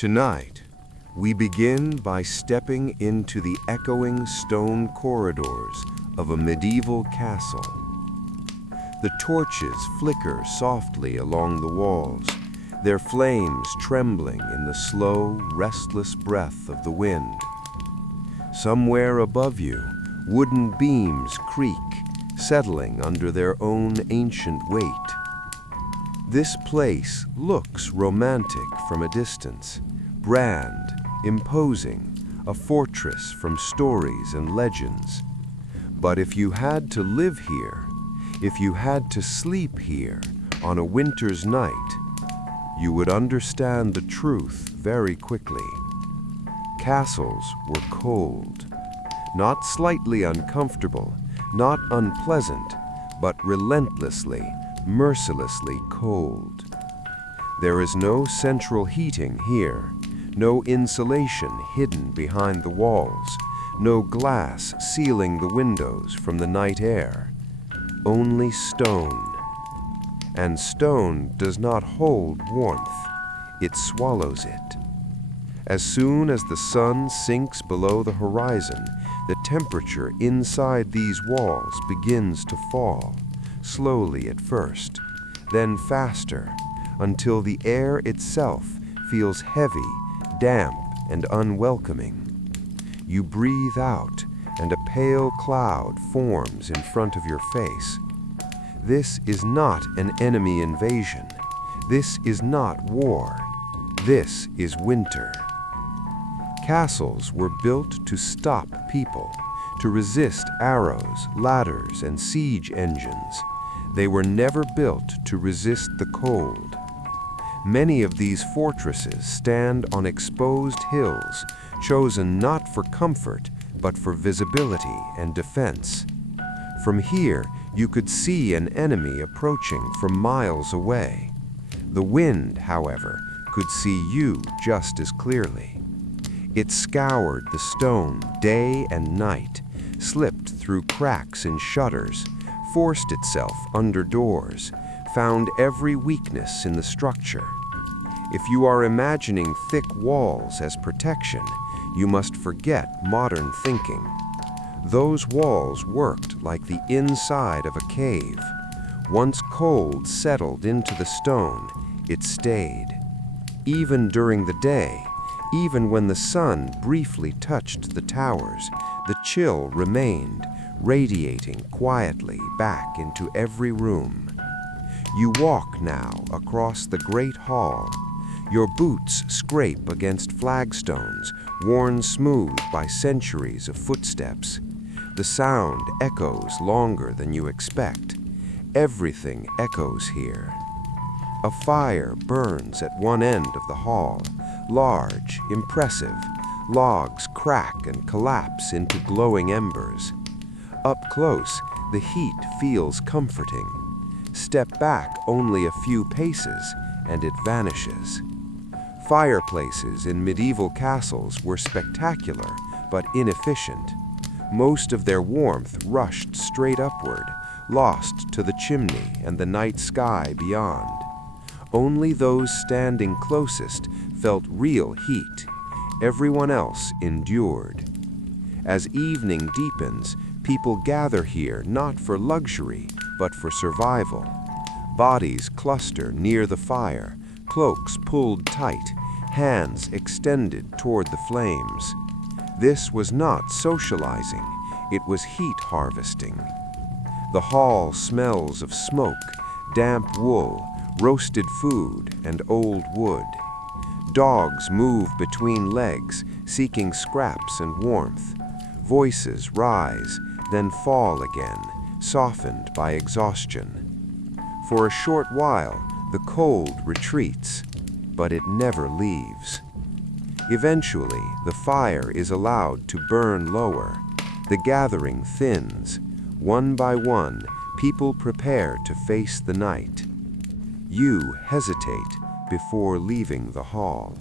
Tonight, we begin by stepping into the echoing stone corridors of a medieval castle. The torches flicker softly along the walls, their flames trembling in the slow, restless breath of the wind. Somewhere above you, wooden beams creak, settling under their own ancient weight. This place looks romantic from a distance, grand, imposing, a fortress from stories and legends. But if you had to live here, if you had to sleep here on a winter's night, you would understand the truth very quickly. Castles were cold, not slightly uncomfortable, not unpleasant, but relentlessly, mercilessly cold. There is no central heating here, no insulation hidden behind the walls, no glass sealing the windows from the night air. Only stone. And stone does not hold warmth, it swallows it. As soon as the sun sinks below the horizon, the temperature inside these walls begins to fall, slowly at first, then faster, until the air itself feels heavy, damp, and unwelcoming. You breathe out, and a pale cloud forms in front of your face. This is not an enemy invasion. This is not war. This is winter. Castles were built to stop people, to resist arrows, ladders, and siege engines. They were never built to resist the cold. Many of these fortresses stand on exposed hills, chosen not for comfort, but for visibility and defense. From here, you could see an enemy approaching from miles away. The wind, however, could see you just as clearly. It scoured the stone day and night, slipped through cracks in shutters, forced itself under doors, found every weakness in the structure. If you are imagining thick walls as protection, you must forget modern thinking. Those walls worked like the inside of a cave. Once cold settled into the stone, it stayed. Even during the day, even when the sun briefly touched the towers, the chill remained, radiating quietly back into every room. You walk now across the great hall. Your boots scrape against flagstones, worn smooth by centuries of footsteps. The sound echoes longer than you expect. Everything echoes here. A fire burns at one end of the hall, large, impressive. Logs crack and collapse into glowing embers. Up close, the heat feels comforting. Step back only a few paces, and it vanishes. Fireplaces in medieval castles were spectacular, but inefficient. Most of their warmth rushed straight upward, lost to the chimney and the night sky beyond. Only those standing closest felt real heat. Everyone else endured. As evening deepens, people gather here not for luxury, but for survival. Bodies cluster near the fire, cloaks pulled tight, hands extended toward the flames. This was not socializing, it was heat harvesting. The hall smells of smoke, damp wool, roasted food, and old wood. Dogs move between legs, seeking scraps and warmth. Voices rise, then fall again, softened by exhaustion. For a short while, the cold retreats, but it never leaves. Eventually, the fire is allowed to burn lower. The gathering thins. One by one, people prepare to face the night. You hesitate before leaving the hall.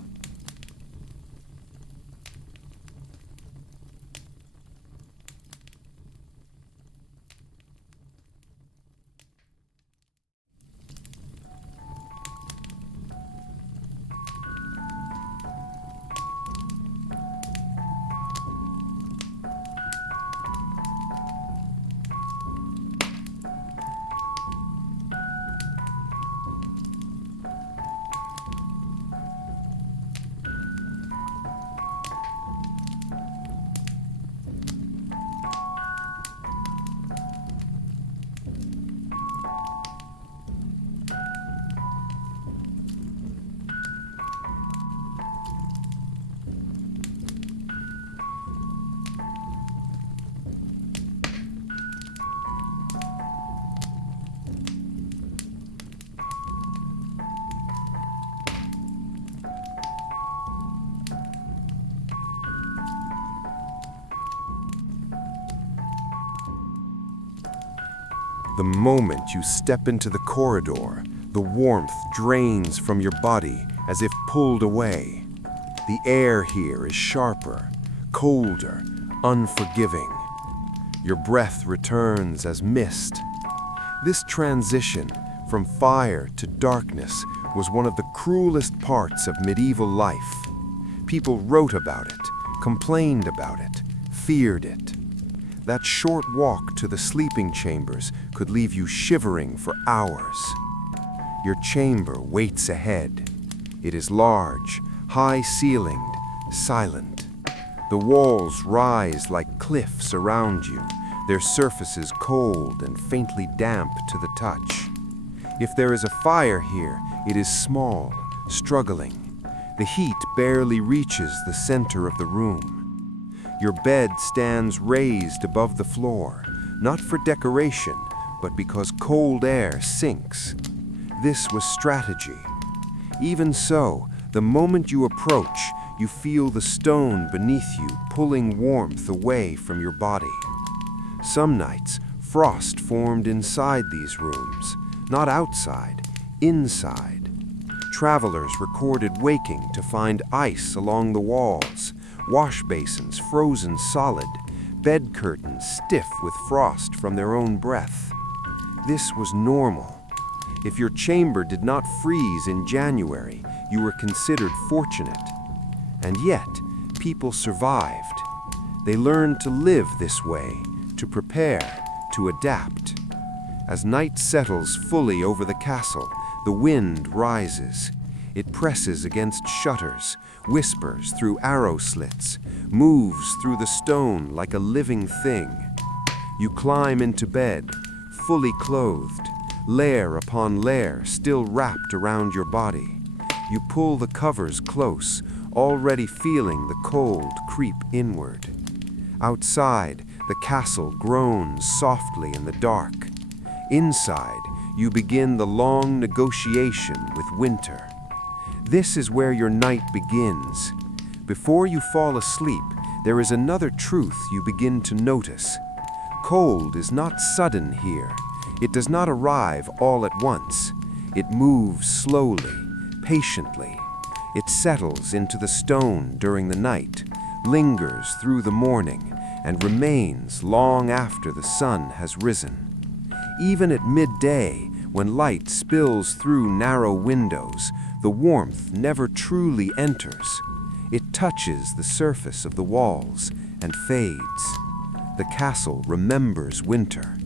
The moment you step into the corridor, the warmth drains from your body as if pulled away. The air here is sharper, colder, unforgiving. Your breath returns as mist. This transition from fire to darkness was one of the cruelest parts of medieval life. People wrote about it, complained about it, feared it. That short walk to the sleeping chambers could leave you shivering for hours. Your chamber waits ahead. It is large, high-ceilinged, silent. The walls rise like cliffs around you, their surfaces cold and faintly damp to the touch. If there is a fire here, it is small, struggling. The heat barely reaches the center of the room. Your bed stands raised above the floor, not for decoration, but because cold air sinks. This was strategy. Even so, the moment you approach, you feel the stone beneath you pulling warmth away from your body. Some nights, frost formed inside these rooms, not outside, inside. Travelers recorded waking to find ice along the walls, wash basins frozen solid, bed curtains stiff with frost from their own breath. This was normal. If your chamber did not freeze in January, you were considered fortunate. And yet, people survived. They learned to live this way, to prepare, to adapt. As night settles fully over the castle, the wind rises. It presses against shutters, whispers through arrow slits, moves through the stone like a living thing. You climb into bed, fully clothed, layer upon layer still wrapped around your body. You pull the covers close, already feeling the cold creep inward. Outside, the castle groans softly in the dark. Inside, you begin the long negotiation with winter. This is where your night begins. Before you fall asleep, there is another truth you begin to notice. Cold is not sudden here. It does not arrive all at once. It moves slowly, patiently. It settles into the stone during the night, lingers through the morning, and remains long after the sun has risen. Even at midday, when light spills through narrow windows, the warmth never truly enters. It touches the surface of the walls and fades. The castle remembers winter.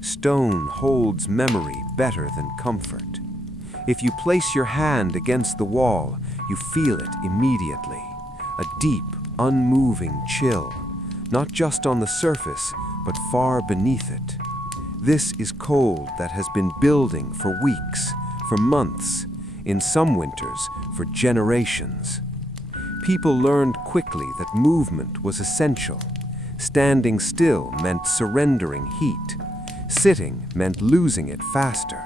Stone holds memory better than comfort. If you place your hand against the wall, you feel it immediately. A deep, unmoving chill, not just on the surface, but far beneath it. This is cold that has been building for weeks, for months, in some winters, for generations. People learned quickly that movement was essential. Standing still meant surrendering heat. Sitting meant losing it faster.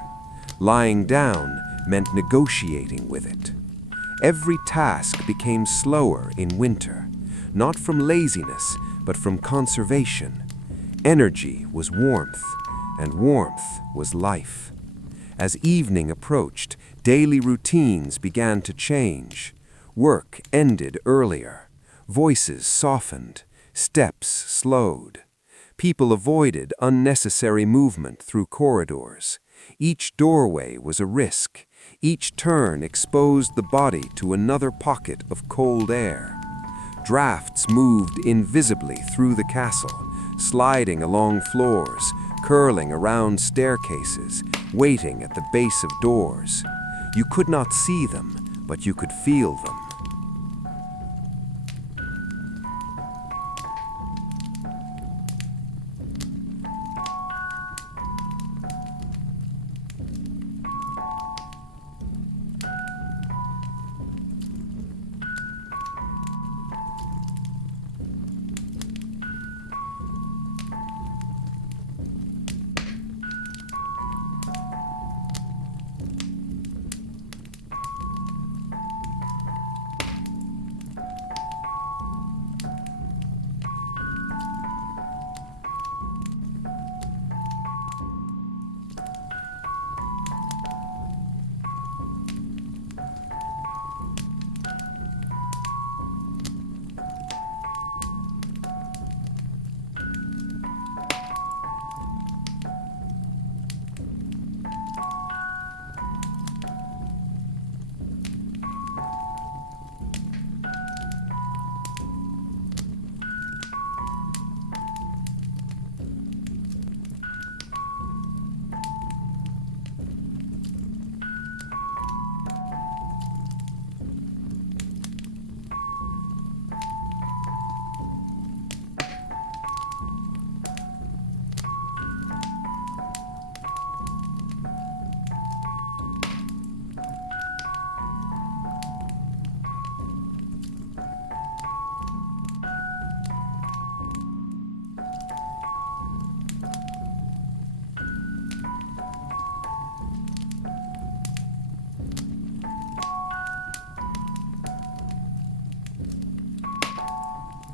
Lying down meant negotiating with it. Every task became slower in winter, not from laziness, but from conservation. Energy was warmth, and warmth was life. As evening approached, daily routines began to change. Work ended earlier. Voices softened. Steps slowed. People avoided unnecessary movement through corridors. Each doorway was a risk. Each turn exposed the body to another pocket of cold air. Drafts moved invisibly through the castle, sliding along floors, curling around staircases, waiting at the base of doors. You could not see them, but you could feel them.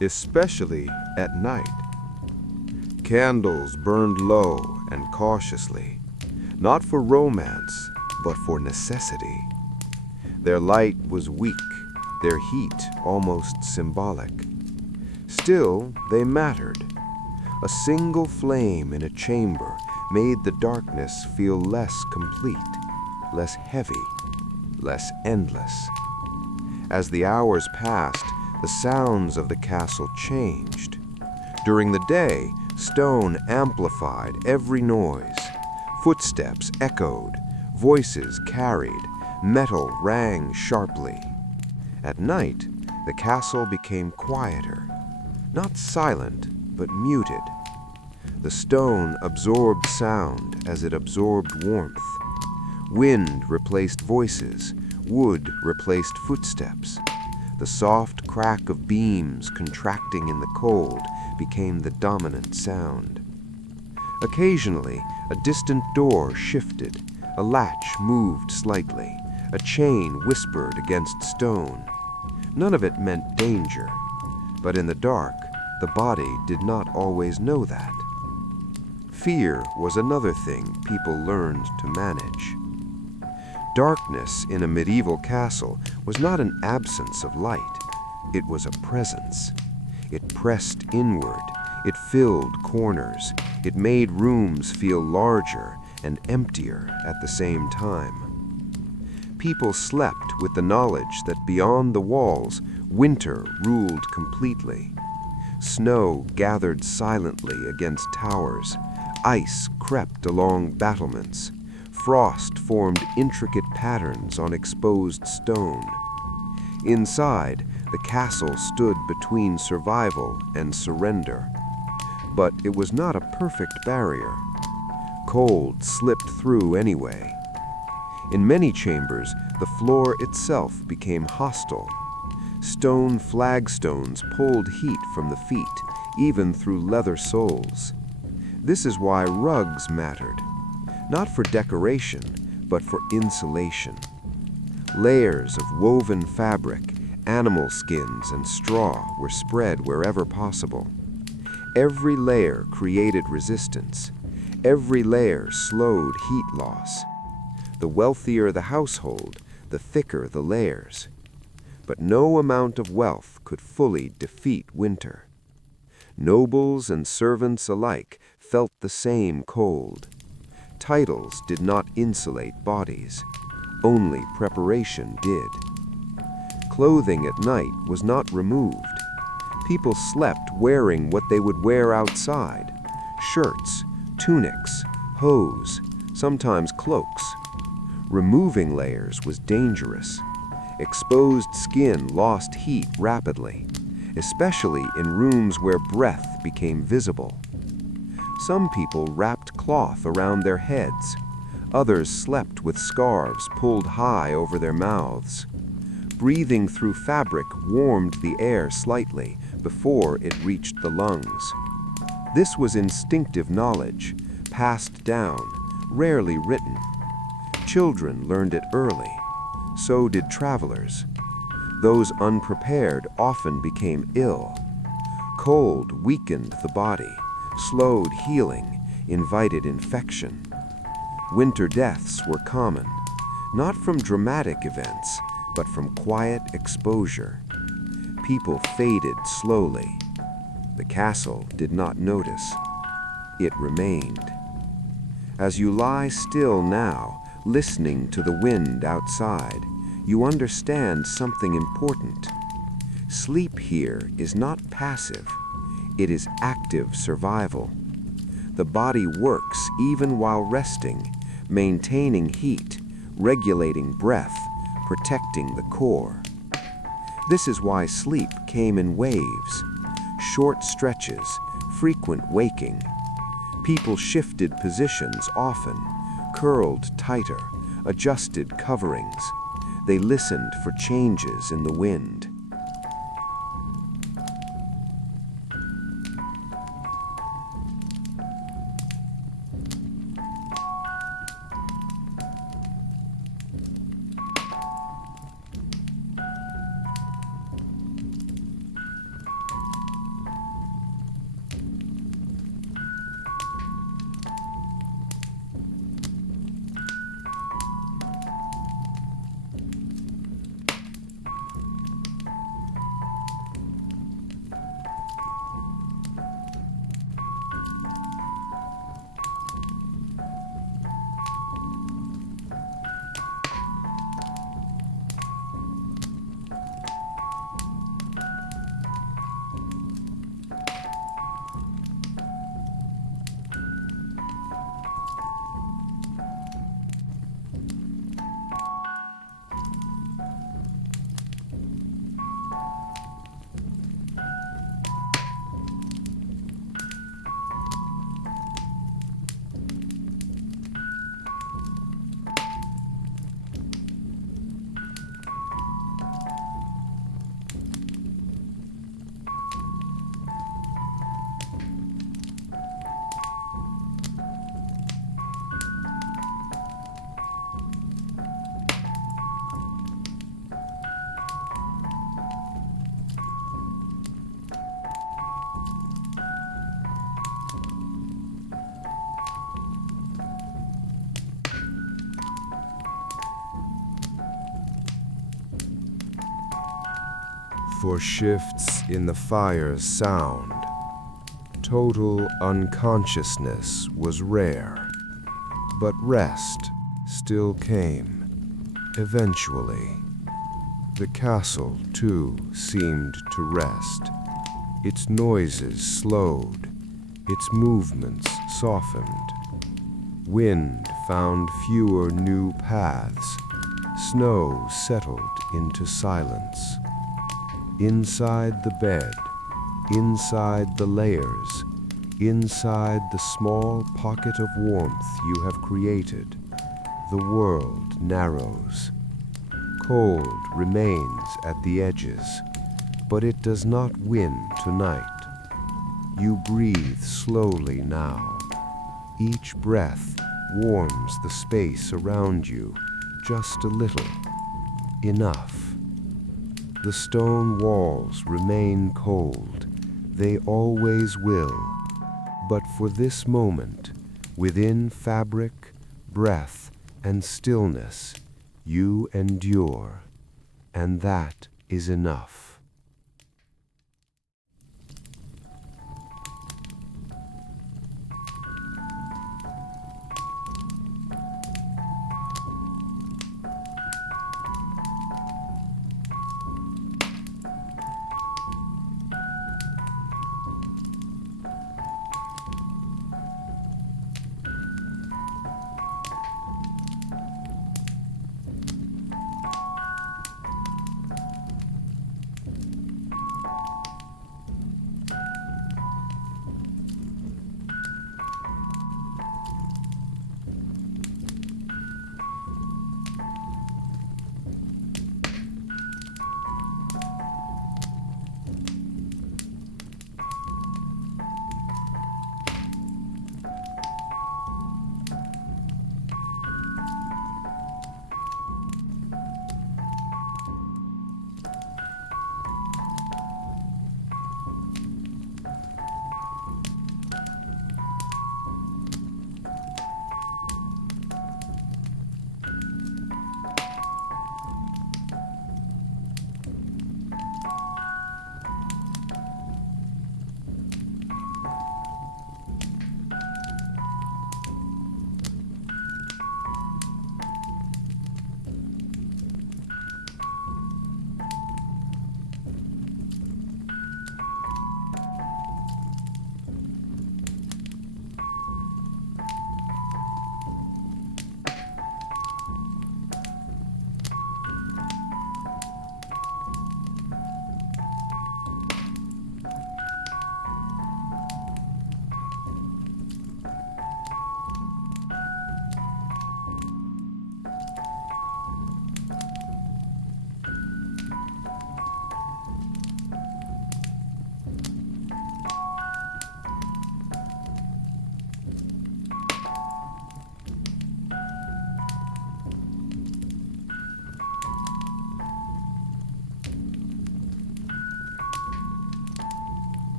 especially at night. Candles burned low and cautiously, not for romance, but for necessity. Their light was weak, their heat almost symbolic. Still, they mattered. A single flame in a chamber made the darkness feel less complete, less heavy, less endless. As the hours passed, the sounds of the castle changed. During the day, stone amplified every noise. Footsteps echoed, voices carried, metal rang sharply. At night, the castle became quieter, not silent, but muted. The stone absorbed sound as it absorbed warmth. Wind replaced voices, wood replaced footsteps. The soft crack of beams contracting in the cold became the dominant sound. Occasionally, a distant door shifted, a latch moved slightly, a chain whispered against stone. None of it meant danger, but in the dark, the body did not always know that. Fear was another thing people learned to manage. Darkness in a medieval castle was not an absence of light. It was a presence. It pressed inward. It filled corners. It made rooms feel larger and emptier at the same time. People slept with the knowledge that beyond the walls, winter ruled completely. Snow gathered silently against towers. Ice crept along battlements. Frost formed intricate patterns on exposed stone. Inside, the castle stood between survival and surrender. But it was not a perfect barrier. Cold slipped through anyway. In many chambers, the floor itself became hostile. Stone flagstones pulled heat from the feet, even through leather soles. This is why rugs mattered. Not for decoration, but for insulation. Layers of woven fabric, animal skins, and straw were spread wherever possible. Every layer created resistance. Every layer slowed heat loss. The wealthier the household, the thicker the layers. But no amount of wealth could fully defeat winter. Nobles and servants alike felt the same cold. Titles did not insulate bodies. Only preparation did. Clothing at night was not removed. People slept wearing what they would wear outside: shirts, tunics, hose, sometimes cloaks. Removing layers was dangerous. Exposed skin lost heat rapidly, especially in rooms where breath became visible. Some people wrapped cloth around their heads. Others slept with scarves pulled high over their mouths. Breathing through fabric warmed the air slightly before it reached the lungs. This was instinctive knowledge, passed down, rarely written. Children learned it early. So did travelers. Those unprepared often became ill. Cold weakened the body, slowed healing, invited infection. Winter deaths were common, not from dramatic events, but from quiet exposure. People faded slowly. The castle did not notice. It remained. As you lie still now, listening to the wind outside, you understand something important. Sleep here is not passive. It is active survival. The body works even while resting, maintaining heat, regulating breath, protecting the core. This is why sleep came in waves, short stretches, frequent waking. People shifted positions often, curled tighter, adjusted coverings. They listened for changes in the wind. for shifts in the fire's sound. Total unconsciousness was rare, but rest still came, eventually. The castle, too, seemed to rest. Its noises slowed, its movements softened. Wind found fewer new paths. Snow settled into silence. Inside the bed, inside the layers, inside the small pocket of warmth you have created, the world narrows. Cold remains at the edges, but it does not win tonight. You breathe slowly now. Each breath warms the space around you just a little. Enough. The stone walls remain cold. They always will. But for this moment, within fabric, breath, and stillness, you endure. And that is enough.